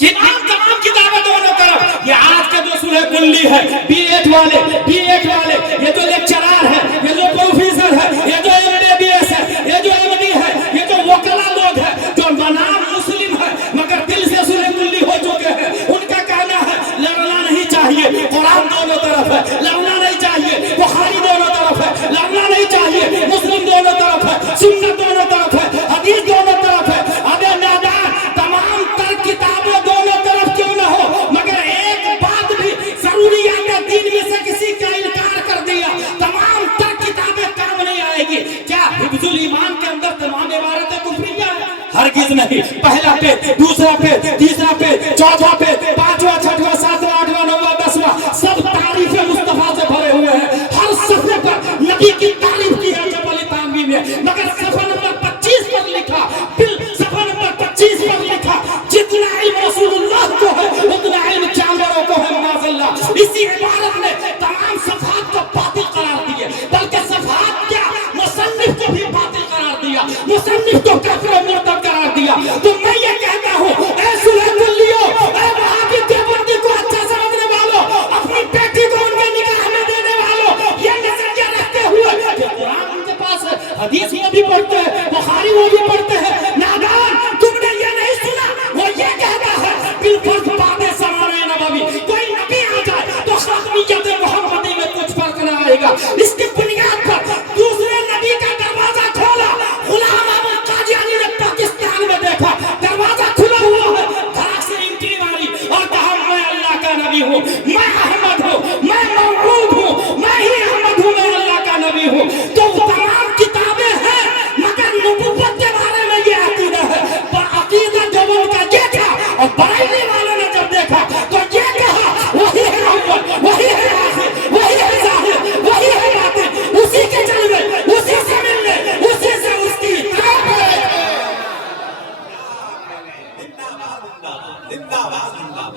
تمام کتابیں دونوں طرف. یہ آج کے جو سورہ کلی ہے, B.Ed والے, B.Ed والے, یہ جو لیکچرار ہے, یہ جو پروفیسر ہے, یہ جو MBBS ہے, یہ جو MD ہے, یہ جو وکلا لوگ ہیں جو نام مسلم ہے مگر دل سے سورہ کلی ہو چکے ہیں, ان کا کہنا ہے لڑنا نہیں چاہیے, قرآن دونوں طرف ہے, لڑنا نہیں چاہیے, بخاری دونوں طرف ہے, لڑنا نہیں چاہیے, مسلم دونوں طرف ہے, سنت دونوں طرف ہے, حدیث دونوں طرف ہے. ابے نادان, تمام تر کتابیں دونوں طرف کیوں نہ ہو مگر ایک بات بھی ضروریات دین میں سے کسی کا انکار کر دیا, تمام تر کتابیں کام نہیں آئے گی. کیا حفظ الایمان کے اندر تمام عبارتیں کفریہ ہیں؟ ہرگز نہیں. پہلا پیج, دوسرا پیج, تیسرا پیج, چوتھا پیج, پانچواں, چھٹواں, ساتواں, آٹھواں, نواں, دسواں, سب تعریف مصطفیٰ سے بھرے ہوئے ہیں. ہر صفحے پر نبی کی تعریف کی ہے جب علی تانوی میں, مگر صفحہ نمبر 25 پر لکھا, صفحہ نمبر 25 پر لکھا جتنا علم رسول اللہ کو ہے اتنا علم جانوروں کو ہے معاذ اللہ. اسی عبارت نے تمام صفحات کو باطل قرار دیے, بلکہ صفحات کیا مصنف کو بھی باطل قرار دیا, مصنف کو کافر و مرتد قرار دیا. تو میں یہ کہتا ہوں اے سورہ کلیو, اے وہابی دیوبندی کو اچھا سمجھنے والوں, اپنی بیٹی کو ان کے نکاح میں دینے والوں, یہ نظریہ رکھتے ہوئے کہ قرآن ان کے پاس ہے, حدیث وہ بھی پڑھتے ہیں, بخاری وہ بھی پڑھتے ہیں, نادان تم نے یہ نہیں سنا, وہ یہ کہتا ہے بالفرض بعد زمانہ نبوی کوئی نبی آ جائے تو ختمیت محمدی میں کچھ فرق نہ آئے گا. اس کی بنیاد پر دوسرے نبی کا دروازہ کھولا, غلام احمد قادیانی نے پاکستان میں دیکھا دروازہ کھلا ہوا ہے, دھڑک سے انٹری ماری اور کہا میں اللہ کا نبی ہوں, میں احمد ہوں, میں موعود ہوں, میں ہی احمد ہوں, میں اللہ کا نبی ہوں. تو تمام کتابیں ہیں مگر نبوت کے بارے میں یہ عقیدہ ہے. پر عقیدہ جب ان کا یہ تھا اور بریلی والوں نے جب دیکھا تو یہ کہا وہی ہے اول, وہی ہے آخر, وہی ہے ظاہر, وہی ہے باطن, اسی کے جلوے, اسی سے ملنے, اسی سے اس کی اطاعت ہے.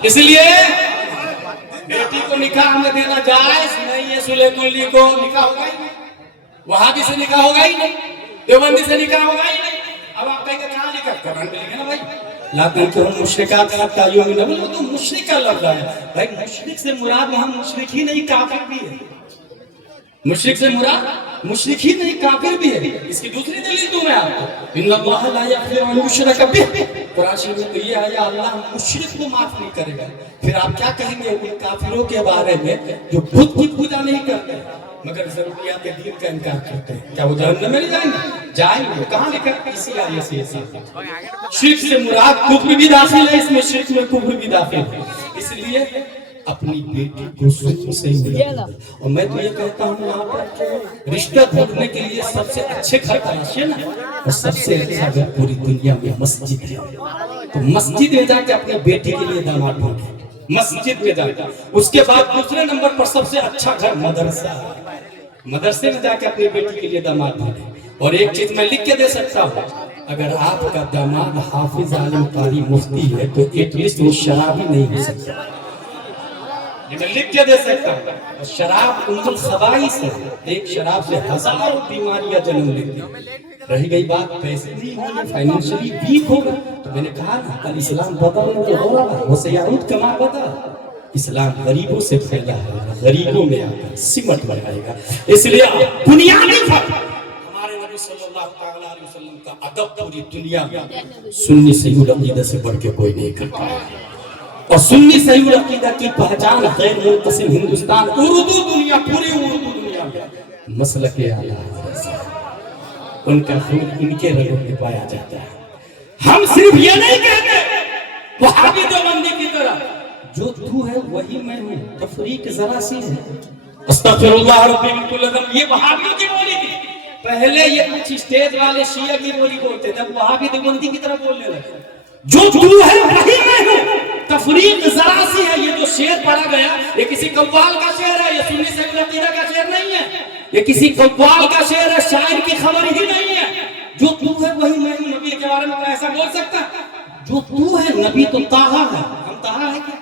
اس لیے بیٹی کو نکاح میں دینا جائز نہیں ہے. سورہ کلی کو نکاح ہوگا ہی نہیں, وہابی سے نکاح ہوگا ہی نہیں, دیوبندی سے نکاح ہوگا ہی نہیں. اب آپ کہیں گے کہاں لکھا, قرآن میں لکھا نا بھائی, لا تنکحوا المشرکات حتی یؤمنوا باللہ. تو مشرک کا لفظ ہے بھائی, مشرک سے مراد وہاں مشرک ہی نہیں کافر بھی ہے. مشرک سے مراد مشرک ہی نہیں کافر بھی ہے. اس کی دوسری دلیل دوں میں آپ کو, ان اللہ لا یغفر ان یشرک بہ. قرآن شریف میں تو یہ ہے اللہ مشرک کو معاف نہیں کرے گا. پھر آپ کیا کہیں گے ان کافروں کے بارے میں جو بت کی پوجا نہیں کرتے مگر ضروریات دین کا انکار کرتے ہیں, کیا وہ جہنم میں نہیں جائیں گے؟ جائیں گے. کہاں لکھا؟ اسی آیے سے شرک سے مراد کفر بھی داخل ہے, اس میں شرک میں کفر بھی داخل ہے. اس لیے اپنی بیٹی کو سن سے ملا. اور میں تو یہ کہتا ہوں یہاں پر رشتہ ڈھونڈنے کے لیے سب سے اچھے گھر تلاشیے نا, اور سب سے اچھا گھر پوری دنیا میں مسجد ہے. تو مسجد میں جا کے اپنی بیٹی کے لیے داماد ڈھونڈے, مسجد میں جا کے. اس کے بعد دوسرے نمبر پر سب سے اچھا گھر مدرسہ ہے, مدرسے میں جا کے اپنی بیٹی کے لیے داماد ڈھونڈے. اور ایک چیز میں لکھ کے دے سکتا ہوں, اگر آپ کا داماد حافظ عالم قاری مفتی ہے تو ایٹ لیسٹ وہ شرابی نہیں ہو سکتا. یہ میں لکھ کے دے سکتا ہوں. اور شراب ام الخبائث ہے, ایک شراب سے ہزاروں بیماریاں جنم لیتی ہیں. رہی گئی بات پیسے نہیں ہوگا, فائنینشلی ویک ہوگا, تو میں نے کہا نا الاسلام بدل تو ہو رہا ہے, وہ سیارود کما بدل. اسلام غریبوں سے پھیلا ہے, غریبوں میں آ کر سمٹ بڑھائے گا. اس لیے بنیادی فرق ہمارے نبی صلی اللہ علیہ وسلم کا ادب پوری دنیا میں سنی صحیح العقیدہ سے بڑھ کے کوئی نہیں کرتا ہے. اور سنی صحیح العقیدہ کی پہچان غیر منقسم ہندوستان, اردو دنیا, پوری اردو دنیا میں مسلک اعلیٰ حضرت سے ان کا خون ان کے رگوں میں پایا جاتا ہے. ہم صرف یہ نہیں کہتے وہابی دیوبندی کی طرح جو تو ہے وہی میں ہوں, تفریق ذرا سی ہے. استغفر اللہ ربی من کل ذنب, یہ وہابیوں کی بولی تھی. پہلے یہ اچھی اسٹیج والے شیعہ کی بولی بولتے تھے, وہابی دیوبندی کی طرف بولنے لگے جو تو ہے وہی میں ہوں, تفریق ذرا سی ہے. یہ جو شعر پڑھا گیا یہ کسی قوال کا شعر ہے, یہ سنی صحیح العقیدہ کا شعر نہیں ہے, یہ کسی قوال کا شعر ہے, شاعر کی خبر ہی نہیں ہے. جو تو ہے وہی میں ہوں, نبی کے بارے میں ایسا بول سکتا ہے؟ جو تو ہے نبی تو طٰہٰ ہے, ہم طٰہٰ ہے کیا؟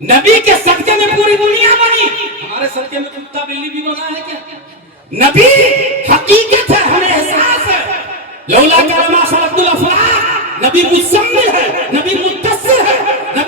نبی کے صدقے میں پوری دنیا بنی, ہمارے صدقے میں کتا بلی بھی بنا ہے کیا؟ نبی حقیقت ہے, ہمیں احساس ہے. لولا کلمہ خلقت الافلاق, نبی مزمل ہے, نبی مدثر ہے, نبی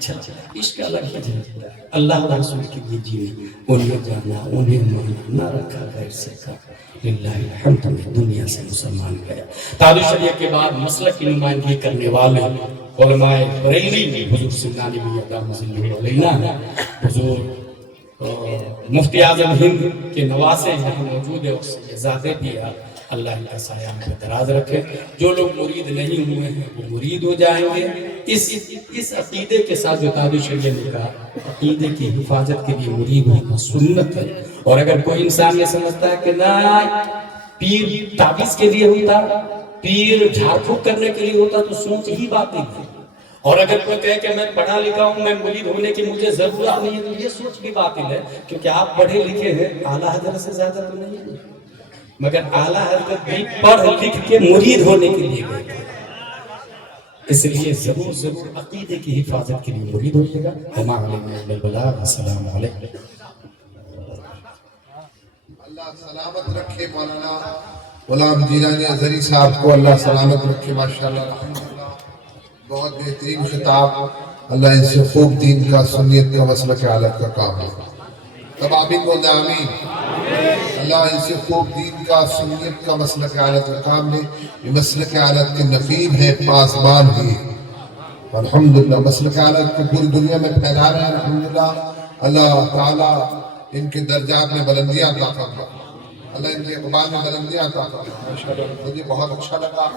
اچھا لگتا ہے، عشق الگ مزہ ہوتا ہے، اللہ و رسول کے لیے جینے، انہیں جانا، انہیں مانا، نہ رکھا غیر سے کا، للہ الحمد میں دنیا سے مسلمان گیا۔ تعالی شریعہ کے بعد مسلک کی نمائندگی کرنے والے علماء بریلی حضور سنانی بھی عدام صلی علیہ، حضور مفتی اعظم ہند کے نواسے یہاں موجود ہے، اور سیدزادے بھی ہیں، اللہ ان کا سایہ ہم پہ دراز رکھے۔ جو لوگ مرید نہیں ہوئے ہیں وہ مرید ہو جائیں گے، اس عقیدے کے ساتھ جو تعالی شریعہ نے کہا، عقیدے کی حفاظت کے لیے مرید ہونا سنت ہے۔ اور اگر کوئی انسان یہ سمجھتا ہے کہ نہ پیر تعویذ کے لیے ہوتا، پیر جھاڑ پھوک کرنے کے لیے ہوتا، تو سوچ ہی باطل ہے۔ اور اگر کوئی کہے کہ میں پڑھا لکھا ہوں، میں مرید ہونے کی مجھے ضرورت نہیں ہے، تو یہ سوچ بھی باطل ہے، کیونکہ آپ پڑھے لکھے ہیں، اعلیٰ حضرت سے زیادہ تو نہیں ہے، مگر اعلیٰ حضرت بھی پڑھ لکھ کے مرید ہونے کے لیے گئے تھے۔ اس لیے ضرور عقیدے کی حفاظت کے لیے مرید ہوئے گا۔ وما علینا الا البلاغ۔ السلام علیکم۔ اللہ سلامت رکھے مولانا غلام جیلانی اظہری صاحب کو، اللہ سلامت رکھے، ماشاءاللہ الحمدللہ، بہت بہترین خطاب۔ اللہ ان سے خوب دین کا، سنیت کا، مسلک اعلیٰ کا کام ہے۔ تب آمین بولتے آمین۔ اللہ ان سے خوب دین کا، سنیت کا، مسلک اعلیٰ کا کام لے۔ یہ مسلک اعلیٰ کے نقیب ہیں، پاسبان ہیں، الحمدللہ مسلک اعلیٰ کو پوری دنیا میں پھیلا رہے ہیں، الحمدللہ۔ اللہ تعالیٰ ان کے درجات میں بلندیاں عطا فرمائے، اللہ ان کے اقبال میں بلندیاں عطا فرمائے، ماشاءاللہ مجھے بہت اچھا لگا۔